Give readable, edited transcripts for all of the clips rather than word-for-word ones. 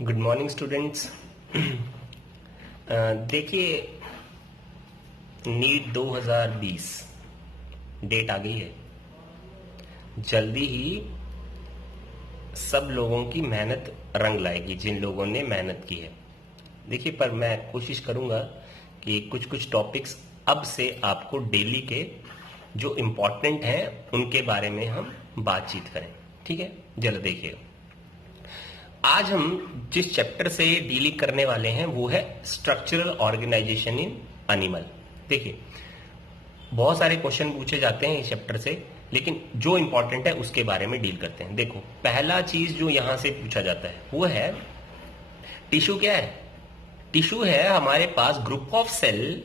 Good morning students. देखिए, NEET 2020 date आ गई है। जल्दी ही सब लोगों की मेहनत रंग लाएगी, जिन लोगों ने मेहनत की है। देखिए, पर मैं कोशिश करूंगा कि कुछ कुछ टॉपिक्स अब से आपको डेली के जो इम्पोर्टेंट हैं उनके बारे में हम बातचीत करें। ठीक है, जल्द देखिए। आज हम जिस चैप्टर से डीलिंग करने वाले हैं वो है स्ट्रक्चरल ऑर्गेनाइजेशन इन एनिमल। देखिए, बहुत सारे क्वेश्चन पूछे जाते हैं इस चैप्टर से, लेकिन जो इंपॉर्टेंट है उसके बारे में डील करते हैं। देखो, पहला चीज जो यहां से पूछा जाता है वो है टिश्यू। क्या है टिश्यू? है हमारे पास group of cell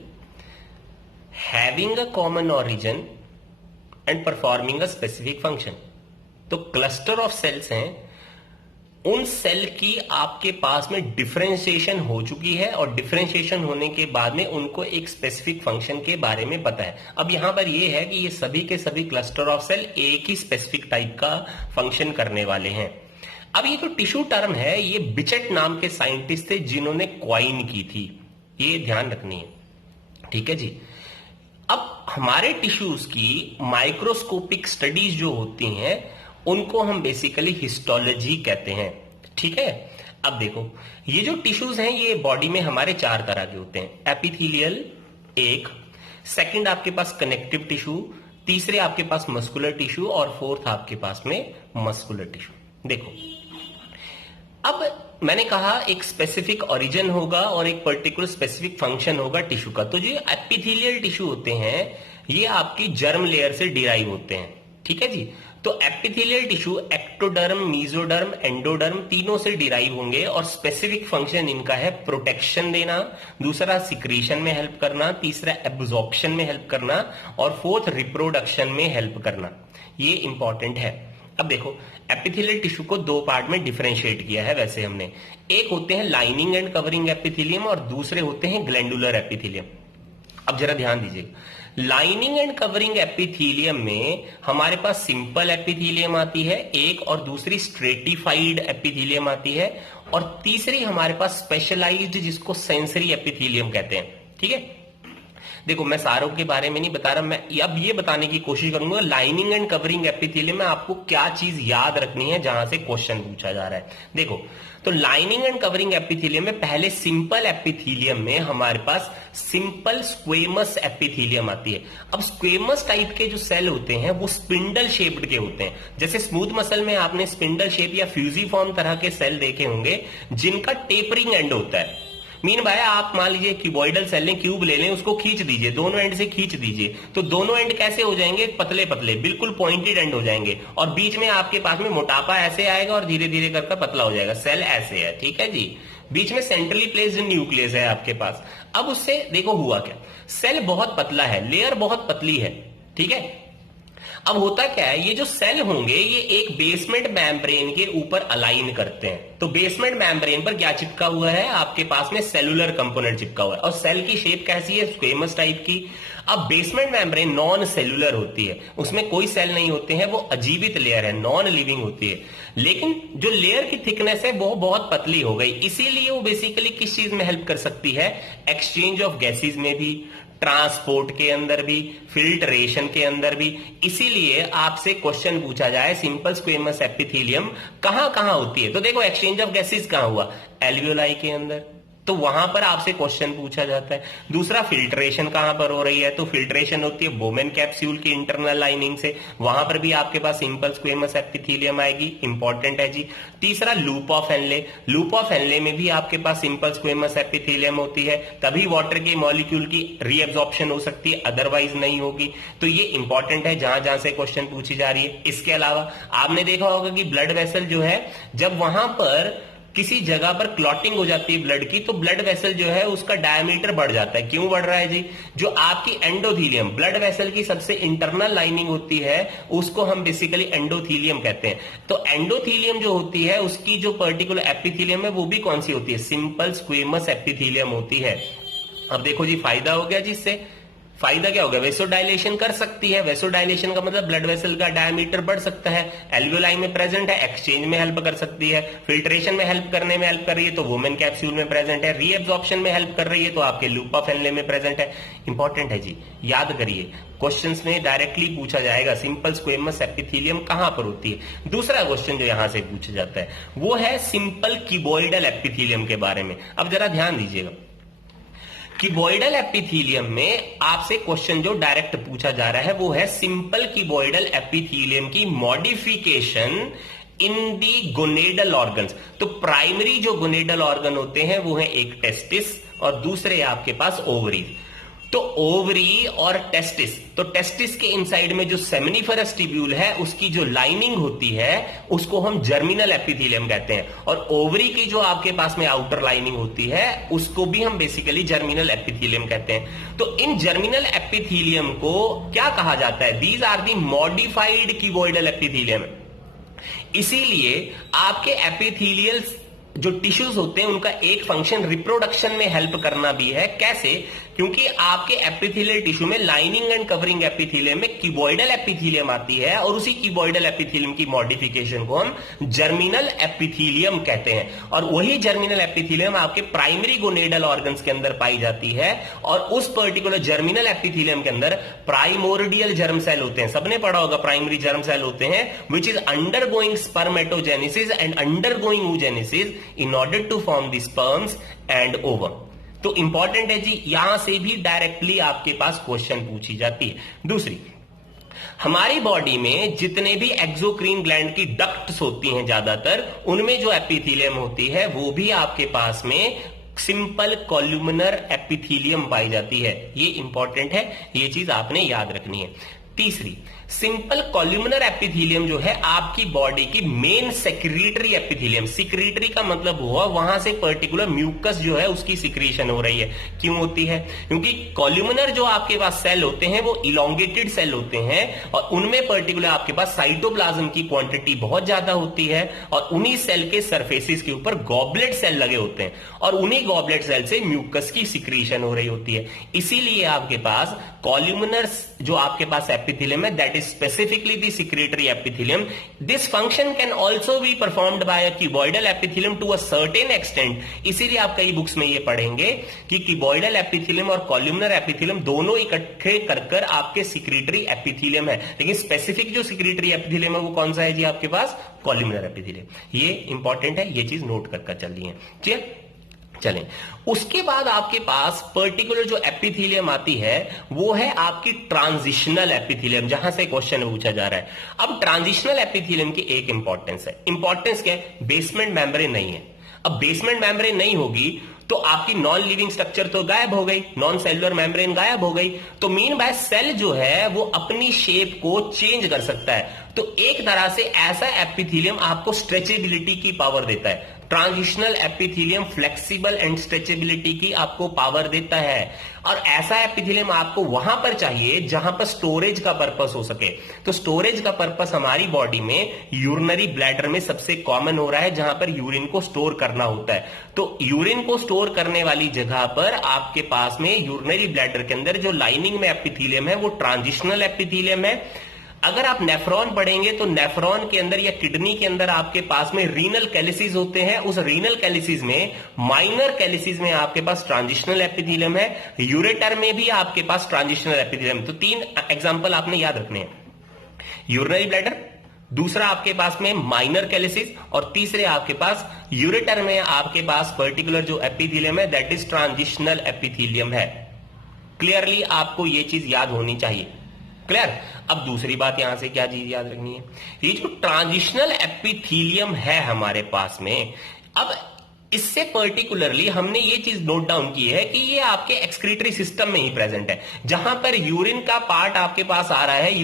having a common origin and performing a specific function. तो क्लस्टर ऑफ सेल्स हैं, उन सेल की आपके पास में डिफरेंशिएशन हो चुकी है और डिफरेंशिएशन होने के बाद में उनको एक स्पेसिफिक फंक्शन के बारे में पता है। अब यहां पर ये है कि ये सभी के सभी क्लस्टर ऑफ सेल एक ही स्पेसिफिक टाइप का फंक्शन करने वाले हैं। अब ये जो टिश्यू टर्म है, ये बिचेट नाम के साइंटिस्ट थे जिन्होंने क्वाइन की थी, ये ध्यान रखनी है। ठीक है जी। अब हमारे टिश्यूज की माइक्रोस्कोपिक स्टडीज जो होती हैं उनको हम बेसिकली हिस्टोलॉजी कहते हैं। ठीक है। अब देखो, ये जो टिश्यूज हैं ये बॉडी में हमारे चार तरह के होते हैं। एपिथेलियल एक, सेकंड आपके पास कनेक्टिव टिश्यू, तीसरे आपके पास मस्कुलर टिश्यू और फोर्थ आपके पास में मस्कुलर टिश्यू। देखो, अब मैंने कहा एक स्पेसिफिक ओरिजिन होगा और एक पर्टिकुलर स्पेसिफिक फंक्शन होगा टिश्यू का। तो जो एपिथेलियल टिश्यू होते हैं ये आपकी जर्म लेयर से डिराइव होते हैं। ठीक है जी। तो epithelial tissue ectoderm, mesoderm, endoderm तीनों से डिराइव होंगे और स्पेसिफिक फंक्शन इनका है प्रोटेक्शन देना, दूसरा सिक्रीशन में हेल्प करना, तीसरा एब्जॉर्प्शन में हेल्प करना और फोर्थ रिप्रोडक्शन में हेल्प करना। ये इंपॉर्टेंट है। अब देखो, एपिथेलियल टिश्यू को दो पार्ट में डिफरेंशिएट किया है वैसे हमने। एक होते हैं लाइनिंग एंड कवरिंग एपिथेलियम और दूसरे होते हैं ग्लैंडुलर एपिथेलियम। अब जरा ध्यान दीजिएगा, लाइनिंग एंड कवरिंग एपिथेलियम में हमारे पास सिंपल एपिथेलियम आती है एक, और दूसरी स्ट्रेटिफाइड एपिथेलियम आती है, और तीसरी हमारे पास स्पेशलाइज्ड जिसको सेंसरी एपिथेलियम कहते हैं। ठीक है। देखो, मैं सारों के बारे में नहीं बता रहा, मैं अब ये बताने की कोशिश करूंगा लाइनिंग एंड कवरिंग एपिथेलियम में आपको क्या चीज याद रखनी है जहां से क्वेश्चन पूछा जा रहा है। देखो, तो लाइनिंग एंड कवरिंग एपिथेलियम में पहले सिंपल एपिथेलियम में हमारे पास सिंपल स्क्वेमस एपिथेलियम आती है। अब स्क्वेमस टाइप के जो सेल होते हैं वो स्पिंडल शेप्ड के होते हैं। जैसे स्मूथ मसल में आपने स्पिंडल शेप या फ्यूजीफॉर्म तरह के सेल देखे होंगे जिनका टेपरिंग एंड होता है। मीन भाई, आप मान लीजिए क्यूबॉइडल सेल लें, क्यूब ले लें, उसको खींच दीजिए, दोनों एंड से खींच दीजिए, तो दोनों एंड कैसे हो जाएंगे? पतले पतले, बिल्कुल पॉइंटेड एंड हो जाएंगे, और बीच में आपके पास में मोटापा ऐसे आएगा और धीरे धीरे करके पतला हो जाएगा। सेल ऐसे है। ठीक है जी। बीच में सेंट्रली प्लेस्ड न्यूक्लियस है आपके पास। अब उससे देखो हुआ क्या, सेल बहुत पतला है, लेयर बहुत पतली है। ठीक है। अब होता क्या है, ये जो सेल होंगे ये एक बेसमेंट मेम्ब्रेन के ऊपर अलाइन करते हैं। तो बेसमेंट मेम्ब्रेन पर क्या चिपका हुआ है? आपके पास में सेलुलर कंपोनेंट चिपका हुआ है, और सेल की शेप कैसी है? स्क्वेमस टाइप की। अब बेसमेंट मेम्ब्रेन नॉन सेलुलर होती है, उसमें कोई सेल नहीं होते हैं, वो अजीवित लेयर है, नॉन लिविंग होती है। लेकिन जो लेयर की थिकनेस है वो बहुत पतली हो गई, इसीलिए वो बेसिकली किस चीज में हेल्प कर सकती है? एक्सचेंज ऑफ गैसेज में भी, ट्रांसपोर्ट के अंदर भी, फिल्ट्रेशन के अंदर भी। इसीलिए आपसे क्वेश्चन पूछा जाए सिंपल स्क्वेमस एपिथेलियम कहां कहां होती है, तो देखो एक्सचेंज ऑफ गैसेस कहां हुआ? एल्वियोलाई के अंदर, तो वहां पर आपसे क्वेश्चन पूछा जाता है। दूसरा, फिल्ट्रेशन कहां पर हो रही है? तो फिल्ट्रेशन होती है बोमेन कैप्सूल की इंटरनल लाइनिंग से, वहां पर भी आपके पास सिंपल स्क्वेमस एपिथेलियम आएगी। इंपॉर्टेंट है जी। तीसरा, loop of Henle, loop of Henle में भी आपके पास सिंपल स्क्वेमस एपिथेलियम होती है, तभी वाटर के मॉलिक्यूल की रीएब्जॉर्प्शन हो सकती है, अदरवाइज नहीं होगी। तो ये इंपॉर्टेंट है जहां जहां से क्वेश्चन पूछी जा रही है। इसके अलावा आपने देखा होगा कि ब्लड वेसल जो है, जब वहां पर किसी जगह पर क्लॉटिंग हो जाती है ब्लड की, तो ब्लड वेसल जो है उसका डायमीटर बढ़ जाता है। क्यों बढ़ रहा है जी? जो आपकी एंडोथीलियम, ब्लड वेसल की सबसे इंटरनल लाइनिंग होती है, उसको हम बेसिकली एंडोथीलियम कहते हैं। तो एंडोथीलियम जो होती है उसकी जो पर्टिकुलर एपिथेलियम है वो भी कौन सी होती है? सिंपल स्क्वेमस एपिथेलियम होती है। अब देखो जी, फायदा हो गया जिससे फायदा क्या होगा, वेसोडाइलेशन कर सकती है। वेसोडाइलेशन का मतलब ब्लड वेसल का डायमीटर बढ़ सकता है, एल्वियोलाई में प्रेजेंट है, एक्सचेंज में हेल्प कर सकती है, फिल्ट्रेशन में हेल्प करने में हेल्प कर रही है तो वुमेन कैप्सूल में प्रेजेंट है, रीएब्जॉर्प्शन में हेल्प कर रही है तो आपके लूप ऑफ हेनले में प्रेजेंट है। इंपॉर्टेंट है जी, याद करिए, क्वेश्चंस में डायरेक्टली पूछा जाएगा सिंपल स्क्वेमस एपिथेलियम कहां पर होती है। दूसरा क्वेश्चन जो यहां से पूछा जाता है वो है सिंपल क्यूबॉइडल एपिथेलियम के बारे में। अब जरा ध्यान दीजिएगा, क्यूबॉइडल एपिथेलियम में आपसे क्वेश्चन जो डायरेक्ट पूछा जा रहा है वो है सिंपल क्यूबॉइडल एपिथेलियम की modification in the gonadal organs. तो प्राइमरी जो गोनेडल ऑर्गन होते हैं वो है एक टेस्टिस और दूसरे आपके पास ओवरीज। तो ओवरी और टेस्टिस, तो टेस्टिस के इनसाइड में जो सेमिनिफरस ट्यूब्यूल है उसकी जो लाइनिंग होती है उसको हम जर्मिनल एपिथेलियम कहते हैं, और ओवरी की जो आपके पास में आउटर लाइनिंग होती है उसको भी हम बेसिकली जर्मिनल एपिथेलियम कहते हैं। तो इन जर्मिनल एपिथेलियम को क्या कहा जाता है, these are the modified cuboidal epithelium. इसीलिए आपके एपिथेलियल जो टिश्यूज होते हैं उनका एक फंक्शन रिप्रोडक्शन में हेल्प करना भी है। कैसे, क्योंकि आपके एपिथेलियल टिश्यू में लाइनिंग एंड कवरिंग एपिथेलियम में क्यूबॉइडल एपिथेलियम आती है और उसी क्यूबॉइडल एपिथेलियम की मॉडिफिकेशन को हम जर्मिनल एपिथेलियम कहते हैं, और वही जर्मिनल एपिथेलियम आपके प्राइमरी गोनेडल ऑर्गन्स के अंदर पाई जाती है। और उस पर्टिकुलर जर्मिनल एपिथेलियम के अंदर प्राइमोर्डियल जर्म सेल होते हैं, सबने पढ़ा होगा प्राइमरी जर्म सेल होते हैं, which is undergoing spermatogenesis and undergoing oogenesis in order to form the sperms and ovum। तो इंपॉर्टेंट है जी, यहां से भी डायरेक्टली आपके पास क्वेश्चन पूछी जाती है। दूसरी, हमारी बॉडी में जितने भी एक्सोक्रीन ग्लैंड की डक्ट्स होती हैं ज्यादातर, उनमें जो एपिथेलियम होती है वो भी आपके पास में सिंपल कॉल्यूमिनर एपिथेलियम पाई जाती है। ये इंपॉर्टेंट है, ये चीज आपने याद रखनी है। तीसरी, सिंपल कॉल्यूमिनर एपिथेलियम जो है आपकी बॉडी की मेन सेक्रेटरी एपिथेलियम। सिक्रेटरी का मतलब हुआ वहां से पर्टिकुलर म्यूकस जो है उसकी सिक्रीशन हो रही है। क्यों होती है, क्योंकि कॉल्यूमिनर जो आपके पास सेल होते हैं वो इलोंगेटेड सेल होते हैं और उनमें पर्टिकुलर आपके पास साइटोप्लाज्म की क्वांटिटी बहुत ज्यादा होती है, और उन्हीं सेल के सरफेसिस के ऊपर गॉबलेट सेल लगे होते हैं और उन्हीं गॉबलेट सेल से म्यूकस की सिक्रीशन हो रही होती है। इसीलिए आपके पास कॉल्यूमिनर जो आपके पास एपिथेलियम है, that is specifically the secretory epithelium. This function can also be performed by a cuboidal epithelium to a certain extent। इसीलिए आप कई बुक्स में ये पढ़ेंगे कि cuboidal epithelium और columnar epithelium दोनों इकट्ठे कर आपके secretory epithelium है, लेकिन स्पेसिफिक जो secretory epithelium है वो कौन सा है जी आपके पास, columnar epithelium। ये इंपॉर्टेंट है, ये चीज नोट कर चलिए। ठीक, चलें। उसके बाद आपके पास पर्टिकुलर जो एपिथेलियम आती है वो है आपकी ट्रांजिशनल एपिथेलियम, जहां से क्वेश्चन पूछा जा रहा है। अब ट्रांजिशनल एपिथेलियम की एक इंपॉर्टेंस है, इंपॉर्टेंस क्या है, बेसमेंट मेम्ब्रेन नहीं है। अब बेसमेंट मेम्ब्रेन नहीं होगी तो आपकी नॉन लिविंग स्ट्रक्चर तो गायब हो गई, नॉन सेलुलर मेम्ब्रेन गायब हो गई, तो मीन बाय सेल जो है वो अपनी शेप को चेंज कर सकता है। तो एक तरह से ऐसा एपिथेलियम आपको स्ट्रेचेबिलिटी की पावर देता है। Transitional epithelium flexible and stretchability की आपको पावर देता है, और ऐसा एपिथेलियम आपको वहां पर चाहिए जहां पर स्टोरेज का पर्पस हो सके। तो स्टोरेज का पर्पस हमारी बॉडी में यूरिनरी ब्लैडर में सबसे कॉमन हो रहा है, जहां पर यूरिन को स्टोर करना होता है। तो यूरिन को स्टोर करने वाली जगह पर आपके पास में यूरिनरी ब्लैडर के अंदर जो लाइनिंग में एपिथेलियम है वो ट्रांजिशनल एपिथेलियम है। अगर आप नेफ्रॉन पढ़ेंगे तो नेफ्रॉन के अंदर या किडनी के अंदर आपके पास में रीनल कैलिसिस होते हैं, उस रीनल कैलिसिस में, माइनर कैलिसिस में आपके पास ट्रांजिशनल एपिथेलियम है, यूरेटर में भी आपके पास ट्रांजिशनल एपिथेलियम। तो तीन एग्जांपल आपने याद रखने हैं, यूरिनरी ब्लैडर, दूसरा आपके पास में माइनर कैलिसिस, और तीसरे आपके पास यूरेटर में आपके पास पर्टिकुलर जो एपिथेलियम है दैट इज ट्रांजिशनल एपिथेलियम है। क्लियरली आपको यह चीज याद होनी चाहिए। क्लियर। अब दूसरी बात यहां से क्या चीज याद रखनी है, ये जो ट्रांजिशनल एपिथेलियम है हमारे पास में, अब इससे पर्टिकुलरली हमने ये चीज नोट डाउन की है कि ये आपके एक्सक्रीटरी सिस्टम में ही प्रेजेंट है। जहां पर यूरिन का पार्ट आपके पास आ रहा है,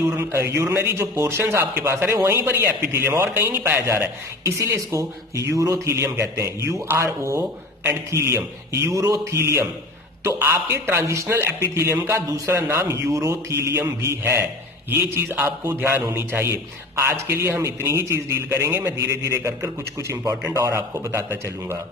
यूरिनरी जो पोर्शंस आपके पास आ रहे हैं, वहीं पर ये एपिथेलियम और कहीं नहीं पाया जा रहा है, इसीलिए इसको यूरोथीलियम कहते हैं, URO एंड थीलियम, यूरोथीलियम। तो आपके ट्रांजिशनल एपिथेलियम का दूसरा नाम यूरोथीलियम भी है। ये चीज आपको ध्यान होनी चाहिए। आज के लिए हम इतनी ही चीज डील करेंगे, मैं धीरे धीरे कर कुछ इंपॉर्टेंट और आपको बताता चलूंगा।